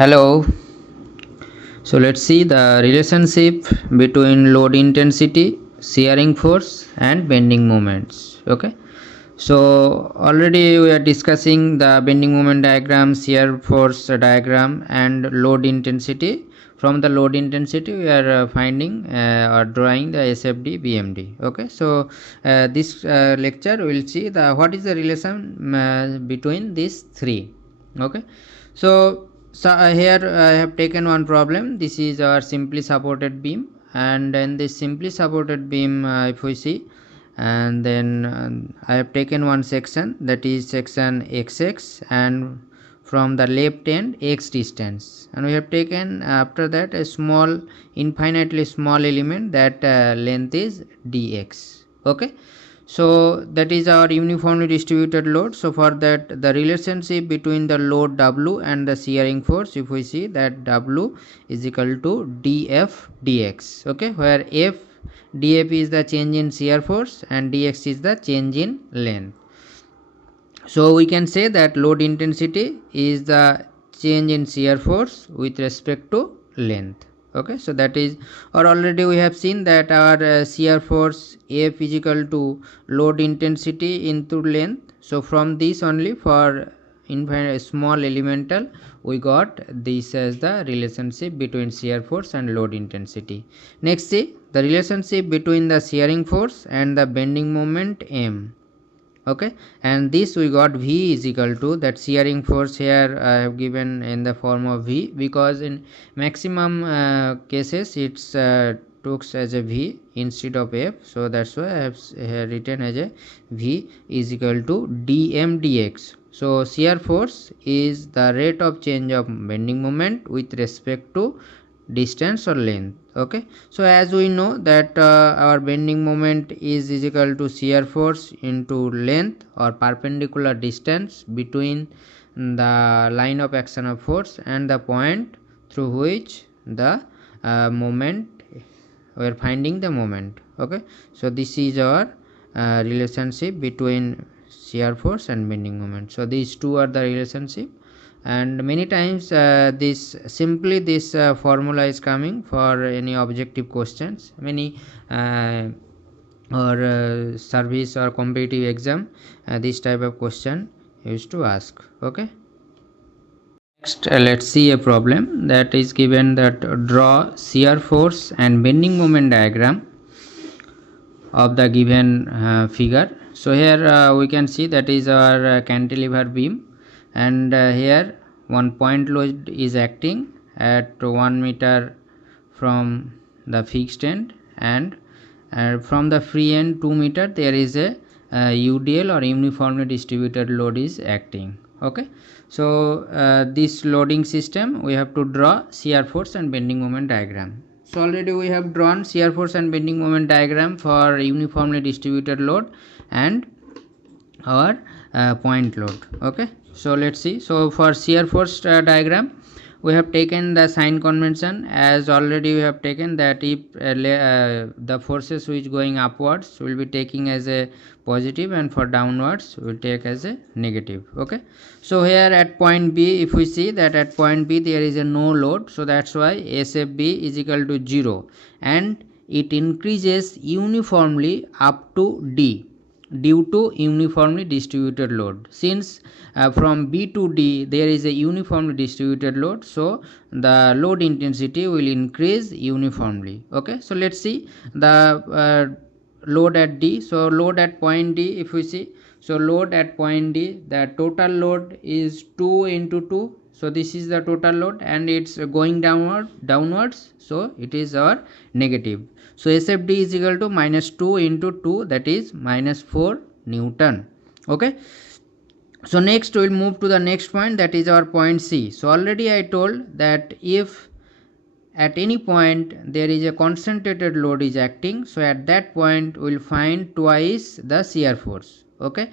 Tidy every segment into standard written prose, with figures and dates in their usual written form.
Hello. So let's see the relationship between load intensity, shearing force and bending moments. Okay. So already we are discussing the bending moment diagram, shear force diagram and load intensity. From the load intensity we are finding or drawing the SFD BMD. Okay. So this lecture we will see the what is the relation between these three. Okay. So here I have taken one problem. This is our simply supported beam, and in this simply supported beam if we see, and then I have taken one section, that is section XX, and from the left end x distance, and we have taken after that a small, infinitely small element that length is dx. Okay. So that is our uniformly distributed load. So for that, the relationship between the load W and the shearing force, if we see that W is equal to df dx. Okay, where f df is the change in shear force and dx is the change in length. So we can say that load intensity is the change in shear force with respect to length. Okay, so that is, or already we have seen that our shear force F is equal to load intensity into length. So from this only, for infinite small elemental, we got this as the relationship between shear force and load intensity. Next, see the relationship between the shearing force and the bending moment M. Okay, and this we got V is equal to that shearing force. Here I have given in the form of V because in maximum cases it's took as a V instead of F, so that's why I have written as a V is equal to dm dx. So shear force is the rate of change of bending moment with respect to distance or length. Okay, so as we know that our bending moment is equal to shear force into length or perpendicular distance between the line of action of force and the point through which the moment we are finding the moment. Okay, so this is our relationship between shear force and bending moment. So these two are the relationship, and many times this formula is coming for any objective questions, many or service or competitive exam, this type of question used to ask. Okay, next let's see a problem that is given, that draw shear force and bending moment diagram of the given figure. So here we can see that is our cantilever beam, and here one point load is acting at 1 meter from the fixed end, and from the free end 2 meter there is a UDL or uniformly distributed load is acting. Okay, so this loading system we have to draw shear force and bending moment diagram. So already we have drawn shear force and bending moment diagram for uniformly distributed load and our point load. Okay, so let's see. So for shear force diagram, we have taken the sign convention, as already we have taken that if the forces which going upwards will be taking as a positive and for downwards will take as a negative. Okay, so here at point B, if we see that at point B there is a no load, so that's why SFB is equal to 0, and it increases uniformly up to D due to uniformly distributed load. Since from B to D there is a uniformly distributed load, so the load intensity will increase uniformly. Okay, so let's see the load at D. So load at point D, if we see, so load at point D, the total load is 2 into 2, so this is the total load and it's going downwards, so it is our negative. So SFD is equal to minus 2 into 2, that is minus 4 Newton. Okay, so next we will move to the next point, that is our point C. So already I told that if at any point there is a concentrated load is acting, so at that point we will find twice the shear force. Okay,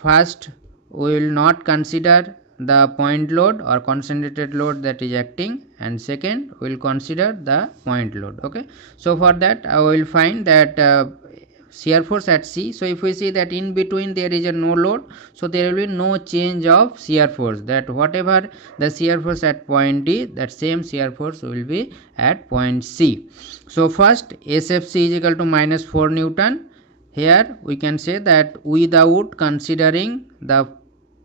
first we will not consider the point load or concentrated load that is acting, and second we will consider the point load. Okay, so for that I will find that shear force at C. So if we see that in between there is a no load, so there will be no change of shear force, that whatever the shear force at point D, that same shear force will be at point C. So first SFC is equal to minus 4 Newton. Here we can say that without considering the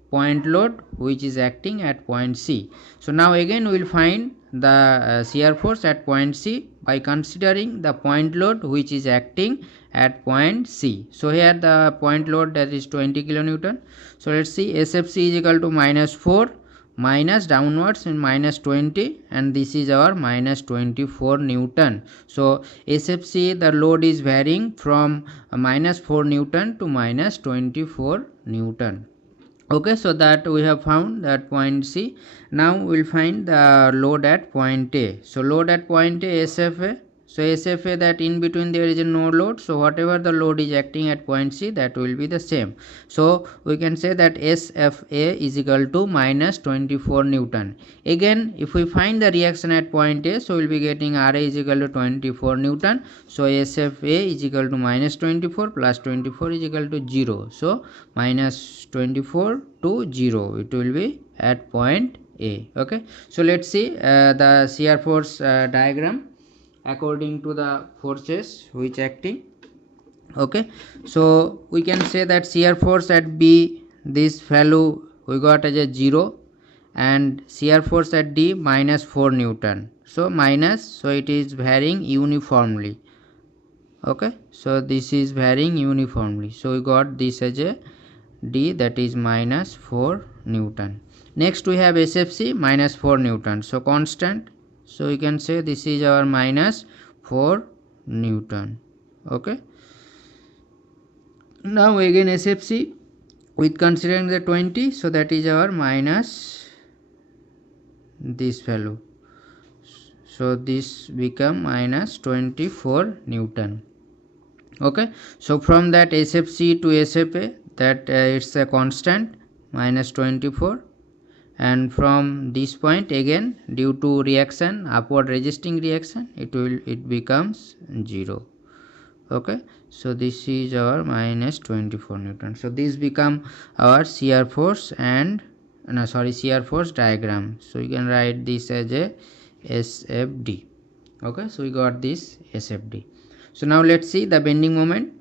point load which is acting at point C. So now again we will find the shear force at point C by considering the point load which is acting at point C. So here the point load, that is 20 kilonewton. So let's see, SFC is equal to minus 4 minus downwards in minus 20, and this is our minus 24 Newton. So SFC, the load is varying from minus 4 Newton to minus 24 Newton. Okay, so that we have found that point C. Now we will find the load at point A. So load at point A, SFA. So SFA, that in between there is a no load, so whatever the load is acting at point C, that will be the same. So we can say that SFA is equal to minus 24 Newton. Again if we find the reaction at point A, so we will be getting RA is equal to 24 Newton. So SFA is equal to minus 24 plus 24 is equal to 0. So minus 24 to 0 it will be at point A. Okay, so let's see the shear force diagram according to the forces which acting. Okay, so we can say that shear force at B, this value we got as a 0, and shear force at D minus 4 Newton. So minus, so it is varying uniformly. Okay, so this is varying uniformly, so we got this as a D, that is minus 4 Newton. Next we have SFC minus 4 Newton, so constant, so we can say this is our minus 4 Newton. Okay, now again SFC with considering the 20, so that is our minus this value, so this become minus 24 Newton. Okay, so from that SFC to SFA, that it's a constant minus 24, and from this point again due to reaction, upward resisting reaction, it becomes 0. Okay, so this is our minus 24 Newton. So this become our shear force and shear force diagram. So you can write this as a SFD. Okay, so we got this SFD. So now let's see the bending moment.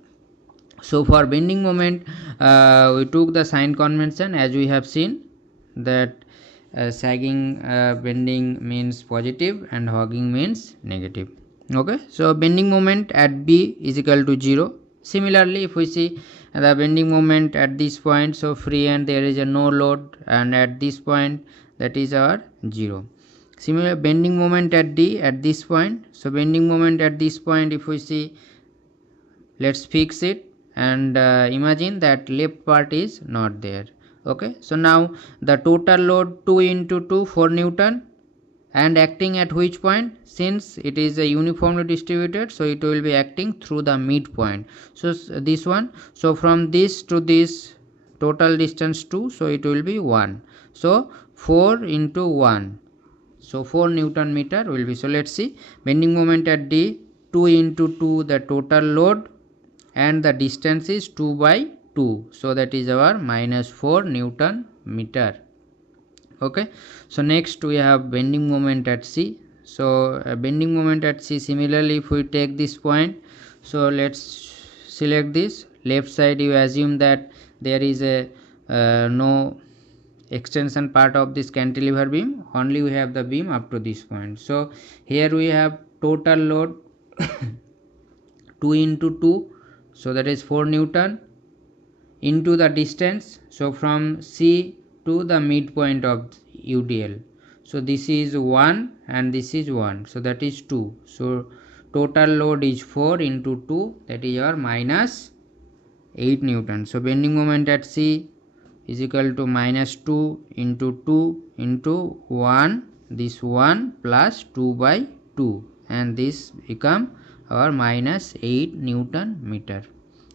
So for bending moment we took the sign convention, as we have seen that sagging bending means positive and hogging means negative. Okay, so bending moment at B is equal to 0. Similarly if we see the bending moment at this point, so free and there is a no load, and at this point that is our 0. Similar bending moment at D at this point, so bending moment at this point if we see, let's fix it and imagine that left part is not there. Okay, so now the total load 2 into 2 4 Newton, and acting at which point, since it is a uniformly distributed, so it will be acting through the midpoint. So this one, so from this to this total distance 2, so it will be 1, so 4 into 1, so 4 Newton meter will be. So let's see bending moment at D, 2 into 2 the total load, and the distance is 2 by 2, so that is our minus 4 Newton meter. Okay, so next we have bending moment at C. So bending moment at C, similarly if we take this point, so let's select this left side, you assume that there is a no extension part of this cantilever beam, only we have the beam up to this point. So here we have total load 2 into 2, so that is 4 Newton, into the distance, so from C to the midpoint of UDL, so this is 1 and this is 1, so that is 2, so total load is 4 into 2, that is our minus 8 Newton. So bending moment at C is equal to minus 2 into 2 into 1, this 1 plus 2 by 2, and this become our minus 8 Newton meter.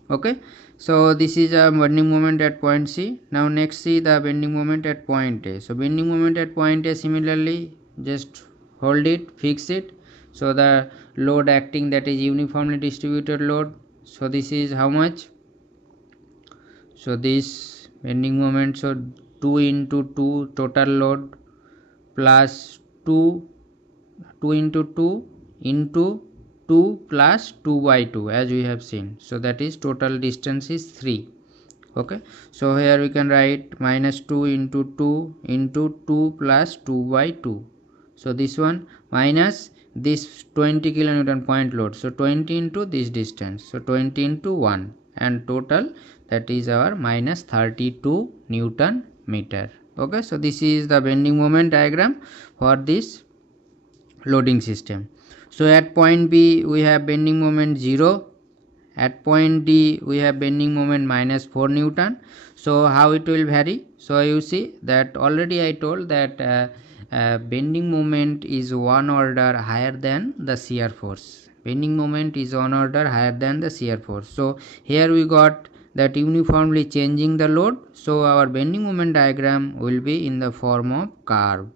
Okay, so this is a bending moment at point C. Now next see the bending moment at point A. So bending moment at point A, similarly just hold it, fix it, so the load acting, that is uniformly distributed load, So this is how much? So this bending moment, so 2 into 2 total load plus 2 into 2 into 2 plus 2 by 2, as we have seen. So that is total distance is 3. Okay, so here we can write minus 2 into 2 into 2 plus 2 by 2. So this one minus this 20 kilonewton point load, so 20 into this distance, so 20 into 1, and total, that is our minus 32 Newton meter. Okay, so this is the bending moment diagram for this loading system. So at point B we have bending moment 0, at point D we have bending moment minus 4 Newton. So how it will vary? So you see that already I told that bending moment is one order higher than the shear force. Bending moment is one order higher than the shear force. So here we got that uniformly changing the load, so our bending moment diagram will be in the form of curve.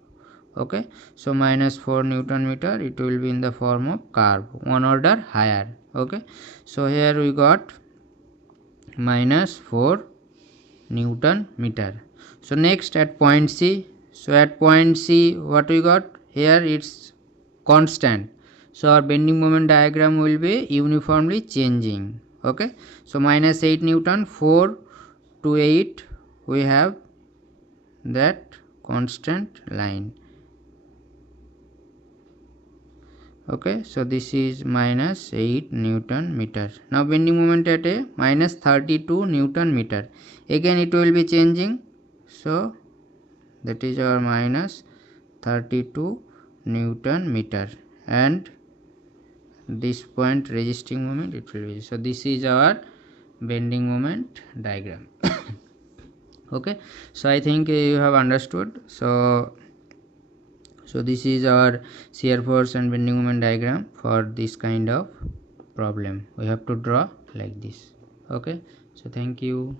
Okay, so minus 4 Newton meter, it will be in the form of curve, one order higher. Okay, so here we got minus 4 Newton meter. So next at point C, so at point C what we got here, it's constant, so our bending moment diagram will be uniformly changing. Okay, so minus 8 Newton, 4 to 8 we have that constant line. Okay, so this is minus 8 Newton meter. Now bending moment at a minus 32 Newton meter, again it will be changing, so that is our minus 32 Newton meter, and this point resisting moment it will be, so this is our bending moment diagram. Okay, so I think you have understood. So this is our shear force and bending moment diagram for this kind of problem. We have to draw like this. Okay, so thank you.